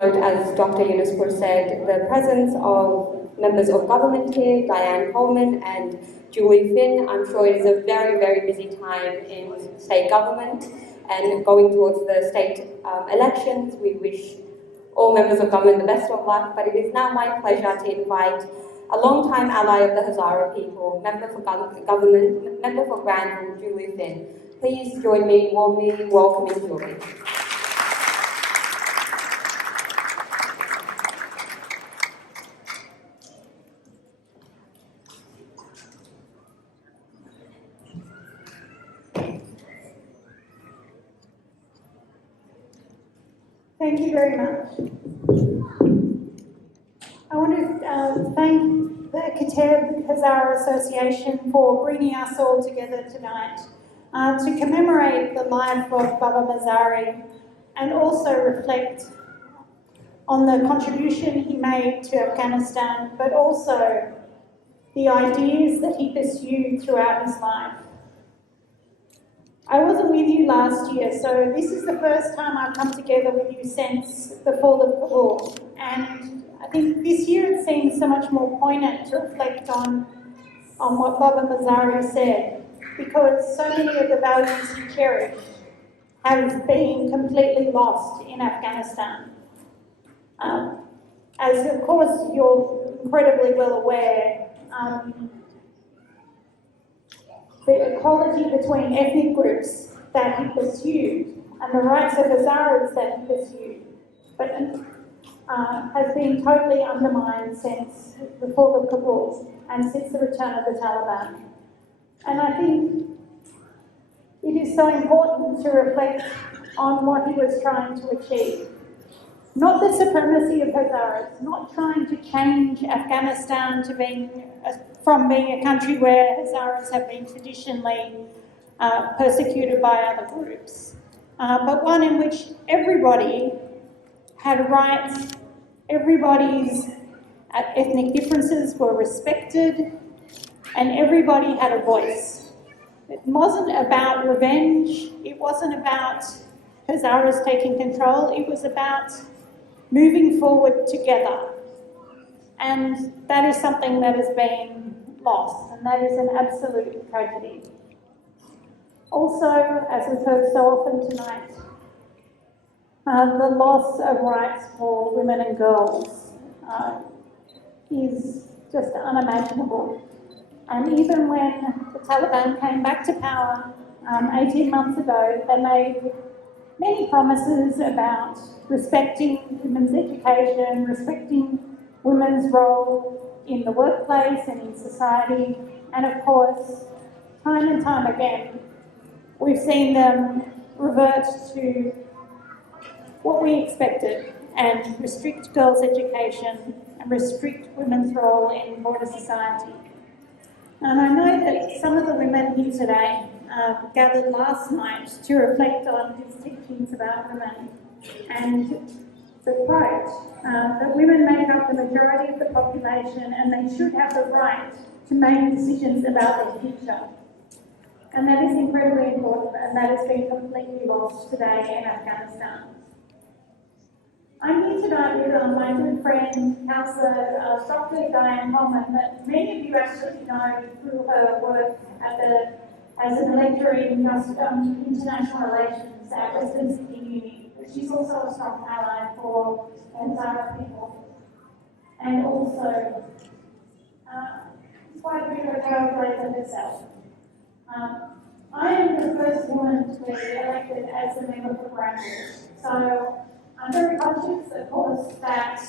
As Dr. Yunuspur said, the presence of members of government here, Diane Coleman and Jewelfin. I'm sure it is a very, very busy time in state government and going towards the state elections. We wish all members of government the best of luck, but it is now my pleasure to invite a long-time ally of the Hazara people, Member for Government, Member for Granville, Jewelfin. Please join me in warmly welcoming Julie. Thank you very much. I want to thank the Kateb Hazara Association for bringing us all together tonight to commemorate the life of Baba Mozari and also reflect on the contribution he made to Afghanistan, but also the ideas that he pursued throughout his life. I wasn't with you last year, so this is the first time I've come together with you since the fall of Kabul. And I think this year it seems so much more poignant to reflect on what Baba Mozari said, because so many of the values he cherished have been completely lost in Afghanistan. As of course you're incredibly well aware, the equality between ethnic groups that he pursued and the rights of Hazaras that he pursued, but has been totally undermined since the fall of Kabul and since the return of the Taliban. And I think it is so important to reflect on what he was trying to achieve. Not the supremacy of Hazaras, not trying to change Afghanistan to from being a country where Hazaras have been traditionally persecuted by other groups, but one in which everybody had rights, everybody's ethnic differences were respected, and everybody had a voice. It wasn't about revenge, it wasn't about Hazaras taking control, it was about moving forward together. And that is something that has been lost, and that is an absolute tragedy. Also, as we've heard so often tonight, the loss of rights for women and girls is just unimaginable. And even when the Taliban came back to power 18 months ago, they made many promises about respecting women's education, respecting women's role in the workplace and in society, and of course, time and time again, we've seen them revert to what we expected and restrict girls' education and restrict women's role in broader society. And I know that some of the women here today gathered last night to reflect on his teachings about women and the quote that women make up the majority of the population and they should have the right to make decisions about their future. And that is incredibly important, and that has been completely lost today in Afghanistan. I'm here tonight with my good friend, Councillor Dr. Diane Coleman, that many of you actually know through her work as an lecturer in international relations at Western Uni. She's also a strong ally for Hazara people, and also quite a bit of a trailblazer herself. I am the first woman to be elected as a member for Granville, so I'm very conscious, of course, that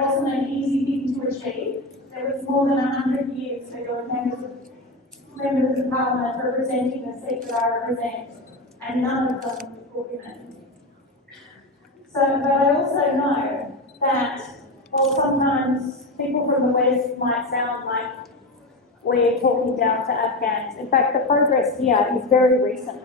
wasn't an easy thing to achieve. There was more than 100 years ago of members of Parliament representing the seat that I represent, and none of them were women. So, but I also know that while sometimes people from the West might sound like we're talking down to Afghans, in fact, the progress here is very recent.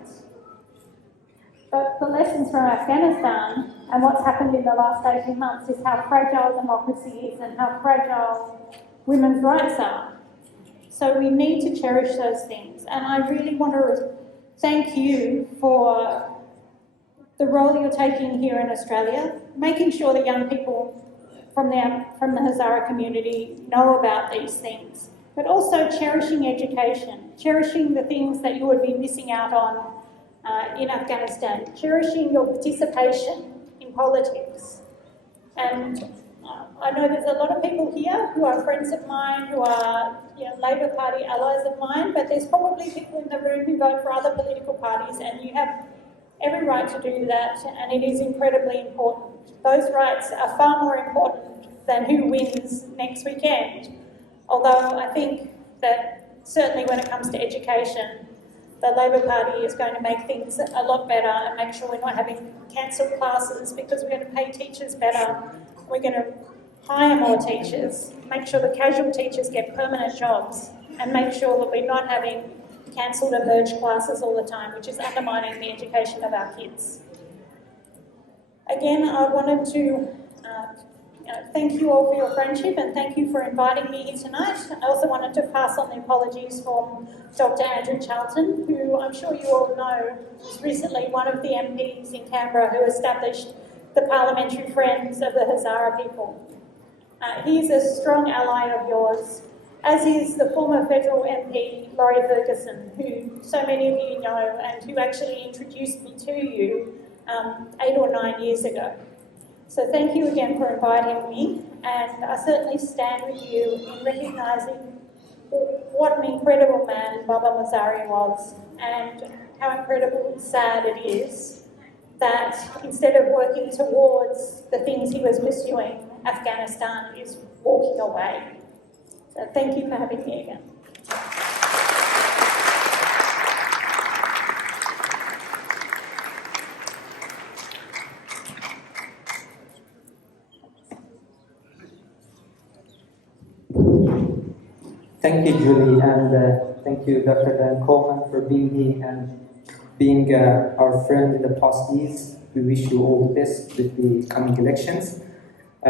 But the lessons from Afghanistan and what's happened in the last 18 months is how fragile democracy is and how fragile women's rights are. So we need to cherish those things. And I really want to thank you for the role you're taking here in Australia, making sure that young people from the Hazara community know about these things, but also cherishing education, cherishing the things that you would be missing out on in Afghanistan, cherishing your participation in politics. And I know there's a lot of people here who are friends of mine, who are Labor Party allies of mine, but there's probably people in the room who vote for other political parties, and you have every right to do that, and it is incredibly important. Those rights are far more important than who wins next weekend. Although I think that certainly when it comes to education, the Labor Party is going to make things a lot better and make sure we're not having cancelled classes, because we're going to pay teachers better. We're going to hire more teachers, make sure the casual teachers get permanent jobs, and make sure that we're not having cancelled and merged classes all the time, which is undermining the education of our kids. Again, I wanted to thank you all for your friendship, and thank you for inviting me here tonight. I also wanted to pass on the apologies from Dr. Andrew Charlton, who I'm sure you all know was recently one of the MPs in Canberra who established the Parliamentary Friends of the Hazara people. He's a strong ally of yours, as is the former federal MP, Laurie Ferguson, who so many of you know and who actually introduced me to you 8 or 9 years ago. So thank you again for inviting me, and I certainly stand with you in recognising what an incredible man Baba Mozari was, and how incredibly sad it is that instead of working towards the things he was pursuing, Afghanistan is walking away. So thank you for having me again. Thank you, Julie, and thank you, Dr. Dan Coleman, for being here and being our friend in the past years. We wish you all the best with the coming elections.